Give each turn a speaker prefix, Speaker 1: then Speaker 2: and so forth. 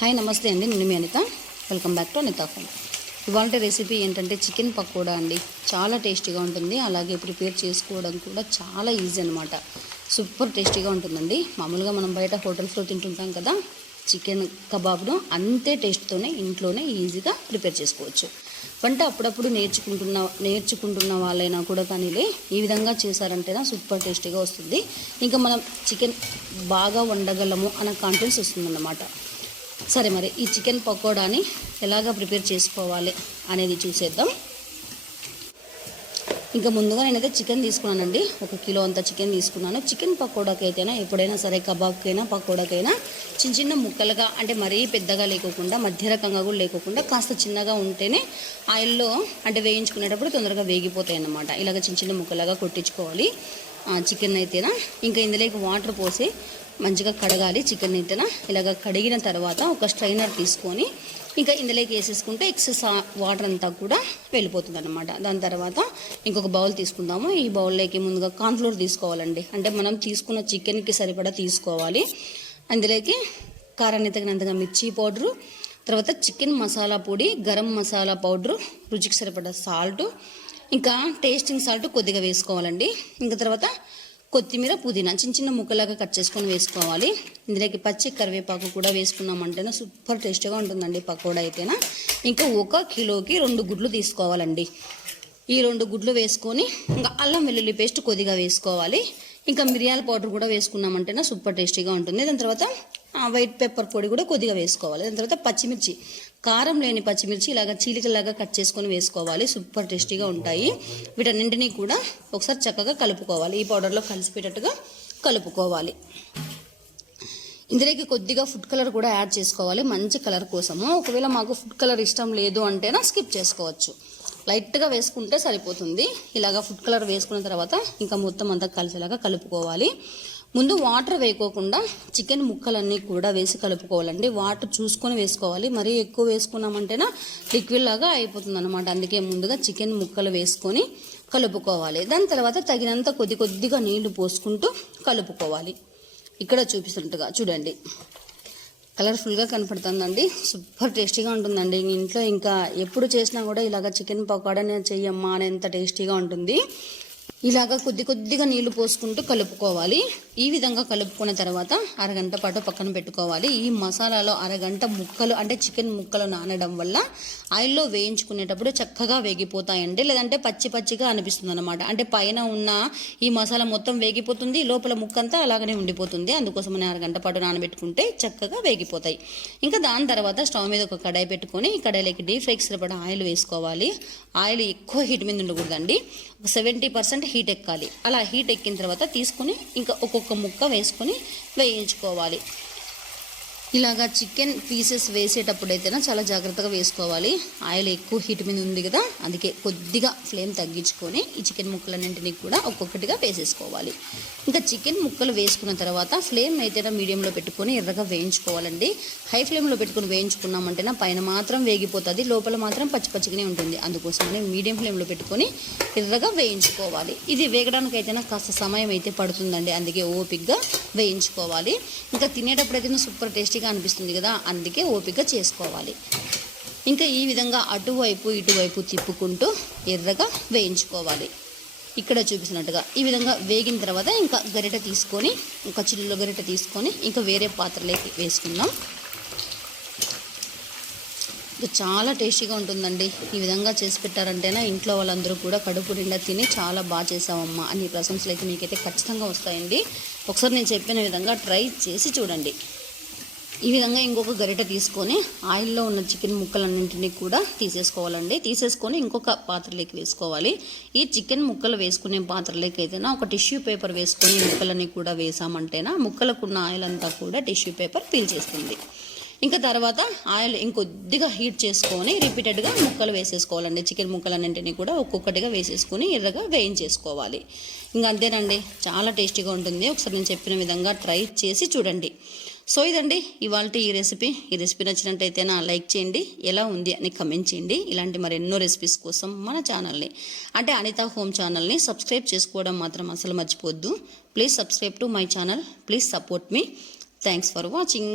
Speaker 1: Hi నమస్తే అండి. నేను మీ Anitha. Welcome back to Anitha phone ఇవాళ రెసిపీ ఏంటంటే చికెన్ పకోడా అండి. చాలా టేస్టీగా ఉంటుంది. అలాగే ప్రిపేర్ చేసుకోవడం కూడా చాలా ఈజీ అనమాట సూపర్ టేస్టీగా ఉంటుందండి. మామూలుగా మనం బయట హోటల్స్లో తింటుంటాం కదా చికెన్ కబాబ్ను అంతే టేస్ట్తోనే ఇంట్లోనే ఈజీగా ప్రిపేర్ చేసుకోవచ్చు. వంట అప్పుడప్పుడు నేర్చుకుంటున్న నేర్చుకుంటున్న వాళ్ళైనా కూడా కానీలే ఈ విధంగా చేశారంటేనా సూపర్ టేస్టీగా వస్తుంది. ఇంకా మనం చికెన్ బాగా వండగలము అన్న కాన్ఫిడెన్స్ వస్తుందన్నమాట. సరే మరి ఈ చికెన్ పకోడాని ఎలాగ ప్రిపేర్ చేసుకోవాలి అనేది చూసేద్దాం. ఇంకా ముందుగా నేనైతే చికెన్ తీసుకున్నానండి. ఒక కిలో అంత చికెన్ తీసుకున్నాను. చికెన్ పకోడాకి ఎప్పుడైనా సరే కబాబ్కైనా పకోడాకైనా చిన్న చిన్న ముక్కలుగా అంటే మరీ పెద్దగా లేకోకుండా మధ్య రకంగా కూడా లేకోకుండా కాస్త చిన్నగా ఉంటేనే ఆయిల్లో అంటే వేయించుకునేటప్పుడు తొందరగా వేగిపోతాయి అన్నమాట ఇలాగ చిన్న చిన్న ముక్కలుగా కొట్టించుకోవాలి. చికెన్ అయితేనా? ఇంకా ఇందులోకి వాటర్ పోసి మంచిగా కడగాలి చికెన్ అయితేనా? ఇలాగ కడిగిన తర్వాత ఒక స్ట్రైనర్ తీసుకొని ఇంకా ఇందులోకి వేసేసుకుంటే ఎక్సెస్ వాటర్ అంతా కూడా వెళ్ళిపోతుంది అనమాట దాని తర్వాత ఇంకొక బౌల్ తీసుకుందాము. ఈ బౌల్లోకి ముందుగా కార్న్ఫ్లోర్ తీసుకోవాలండి. అంటే మనం తీసుకున్న చికెన్కి సరిపడా తీసుకోవాలి. అందులోకి కారాన్ని తగినంతగా మిర్చి పౌడరు తర్వాత చికెన్ మసాలా పొడి గరం మసాలా పౌడరు రుచికి సరిపడా సాల్ట్ ఇంకా టేస్టింగ్ సాల్ట్ కొద్దిగా వేసుకోవాలండి. ఇంకా తర్వాత కొత్తిమీర పుదీనా చిన్న చిన్న ముక్కలాగా కట్ చేసుకొని వేసుకోవాలి. ఇందులోకి పచ్చి కరివేపాకు కూడా వేసుకున్నామంటేనే సూపర్ టేస్ట్గా ఉంటుందండి పకోడా అయితేనా. ఇంకా ఒక కిలోకి రెండు గుడ్లు తీసుకోవాలండి. ఈ రెండు గుడ్లు వేసుకొని ఇంకా అల్లం వెల్లుల్లి పేస్ట్ కొద్దిగా వేసుకోవాలి. ఇంకా మిరియాల పౌడర్ కూడా వేసుకున్నామంటేనే సూపర్ టేస్టీగా ఉంటుంది. దాని తర్వాత వైట్ పెప్పర్ పొడి కూడా కొద్దిగా వేసుకోవాలి. దాని తర్వాత పచ్చిమిర్చి. కారం లేని పచ్చిమిర్చి ఇలాగ చీలికలాగా కట్ చేసుకొని వేసుకోవాలి. సూపర్ టేస్టీగా ఉంటాయి. వీటన్నింటినీ కూడా ఒకసారి చక్కగా కలుపుకోవాలి. ఈ పౌడర్లో కలిసిపోయేటట్టుగా కలుపుకోవాలి. ఇందులోకి కొద్దిగా ఫుడ్ కలర్ కూడా యాడ్ చేసుకోవాలి. మంచి కలర్ కోసము. ఒకవేళ మాకు ఫుడ్ కలర్ ఇష్టం లేదు అంటేనా స్కిప్ చేసుకోవచ్చు. లైట్గా వేసుకుంటే సరిపోతుంది. ఇలాగా ఫుడ్ కలర్ వేసుకున్న తర్వాత ఇంకా మొత్తం అంతా కలిసేలాగా కలుపుకోవాలి. ముందు వాటర్ వేయకోకుండా చికెన్ ముక్కలన్నీ కూడా వేసి కలుపుకోవాలండి. వాటర్ చూసుకొని వేసుకోవాలి. మరీ ఎక్కువ వేసుకున్నామంటేనా లిక్విడ్ లాగా అయిపోతుంది అనమాట అందుకే ముందుగా చికెన్ ముక్కలు వేసుకొని కలుపుకోవాలి. దాని తర్వాత తగినంత కొద్ది కొద్దిగా నీళ్ళు పోసుకుంటూ కలుపుకోవాలి. ఇక్కడ చూపిస్తున్నట్టుగా చూడండి. కలర్ఫుల్గా కనపడుతుందండి. సూపర్ టేస్టీగా ఉంటుందండి. ఇంట్లో ఇంకా ఎప్పుడు చేసినా కూడా ఇలాగ చికెన్ పకోడా నేను చెయ్యమ్మా అనేంత టేస్టీగా ఉంటుంది. ఇలాగ కొద్ది కొద్దిగా నీళ్ళు పోసుకుంటూ కలుపుకోవాలి. ఈ విధంగా కలుపుకున్న తర్వాత అరగంట పాటు పక్కన పెట్టుకోవాలి. ఈ మసాలాలో అరగంట ముక్కలు అంటే చికెన్ ముక్కలు నానడం వల్ల ఆయిల్లో వేయించుకునేటప్పుడు చక్కగా వేగిపోతాయండి. లేదంటే పచ్చి పచ్చిగా అనిపిస్తుంది అనమాట అంటే పైన ఉన్న ఈ మసాలా మొత్తం వేగిపోతుంది లోపల ముక్కంతా అలాగనే ఉండిపోతుంది. అందుకోసమని అరగంట పాటు నానబెట్టుకుంటే చక్కగా వేగిపోతాయి. ఇంకా దాని తర్వాత స్టవ్ మీద ఒక కడాయి పెట్టుకొని ఈ కడాయిలోకి డీప్ ఫ్రైకి సరిపడా ఆయిల్ వేసుకోవాలి. ఆయిల్ ఎక్కువ హీట్ మీద ఉండకూడదండి. సెవెంటీ పర్సెంట్ హీట్ ఎక్కాలి. అలా హీట్ ఎక్కిన తర్వాత తీసుకుని ఇంకా ఒక్కొక్క ముక్క వేసుకొని వేయించుకోవాలి. ఇలాగా చికెన్ పీసెస్ వేసేటప్పుడు అయితేనా చాలా జాగ్రత్తగా వేసుకోవాలి. ఆయిల్ ఎక్కువ హీట్ మీద ఉంది కదా అందుకే కొద్దిగా ఫ్లేమ్ తగ్గించుకొని ఈ చికెన్ ముక్కలన్నింటినీ కూడా ఒక్కొక్కటిగా వేసేసుకోవాలి. ఇంకా చికెన్ ముక్కలు వేసుకున్న తర్వాత ఫ్లేమ్ అయితేనా మీడియంలో పెట్టుకొని ఎర్రగా వేయించుకోవాలండి. హై ఫ్లేమ్లో పెట్టుకొని వేయించుకున్నామంటేనా పైన మాత్రం వేగిపోతుంది లోపల మాత్రం పచ్చి పచ్చిగానే ఉంటుంది. అందుకోసమని మీడియం ఫ్లేమ్లో పెట్టుకొని ఎర్రగా వేయించుకోవాలి. ఇది వేగడానికి అయితేనా కాస్త సమయం అయితే పడుతుందండి అందుకే ఓపిక్గా వేయించుకోవాలి. ఇంకా తినేటప్పుడు అయితే సూపర్ టేస్టీ టేస్టీగా అనిపిస్తుంది కదా అందుకే ఓపిక చేసుకోవాలి. ఇంకా ఈ విధంగా అటువైపు ఇటువైపు తిప్పుకుంటూ ఎర్రగా వేయించుకోవాలి. ఇక్కడ చూపిస్తున్నట్టుగా ఈ విధంగా వేగిన తర్వాత ఇంకా గరిట తీసుకొని ఇంకా చిల్లులో గరిట తీసుకొని ఇంకా వేరే పాత్రలోకి వేసుకుందాం. చాలా టేస్టీగా ఉంటుందండి. ఈ విధంగా చేసి పెట్టారంటేనా ఇంట్లో వాళ్ళందరూ కూడా కడుపు నిండా తిని చాలా బాగా చేసామమ్మా అని ప్రశంసలు అయితే మీకైతే ఖచ్చితంగా వస్తాయండి. ఒకసారి నేను చెప్పిన విధంగా ట్రై చేసి చూడండి. ఈ విధంగా ఇంకొక గరిట తీసుకొని ఆయిల్లో ఉన్న చికెన్ ముక్కలన్నింటినీ కూడా తీసేసుకోవాలండి. తీసేసుకొని ఇంకొక పాత్రలోకి వేసుకోవాలి. ఈ చికెన్ ముక్కలు వేసుకునే పాత్రలోకి అయితేనా ఒక టిష్యూ పేపర్ వేసుకొని ముక్కలని కూడా వేసామంటేనా ముక్కలకున్న ఆయిల్ అంతా కూడా టిష్యూ పేపర్ పీల్చేస్తుంది ఇంకా తర్వాత ఆయిల్ ఇంకొద్దిగా హీట్ చేసుకొని రిపీటెడ్గా ముక్కలు వేసేసుకోవాలండి. చికెన్ ముక్కలన్నింటినీ కూడా ఒక్కొక్కటిగా వేసేసుకొని ఎర్రగా వేయించేసుకోవాలి. ఇంకా అంతేనండి. చాలా టేస్టీగా ఉంటుంది. ఒకసారి నేను చెప్పిన విధంగా ట్రై చేసి చూడండి. సో ఇదండి ఇవాళ ఈ రెసిపీ. ఈ రెసిపీ నచ్చినట్టయితే నా లైక్ చేయండి. ఎలా ఉంది అని కమెంట్ చేయండి. ఇలాంటి మరి ఎన్నో రెసిపీస్ కోసం మన ఛానల్ని అంటే అనిత హోమ్ ఛానల్ని సబ్స్క్రైబ్ చేసుకోవడం మాత్రం అసలు మర్చిపోద్దు please subscribe to my channel. Please support me. Thanks for watching.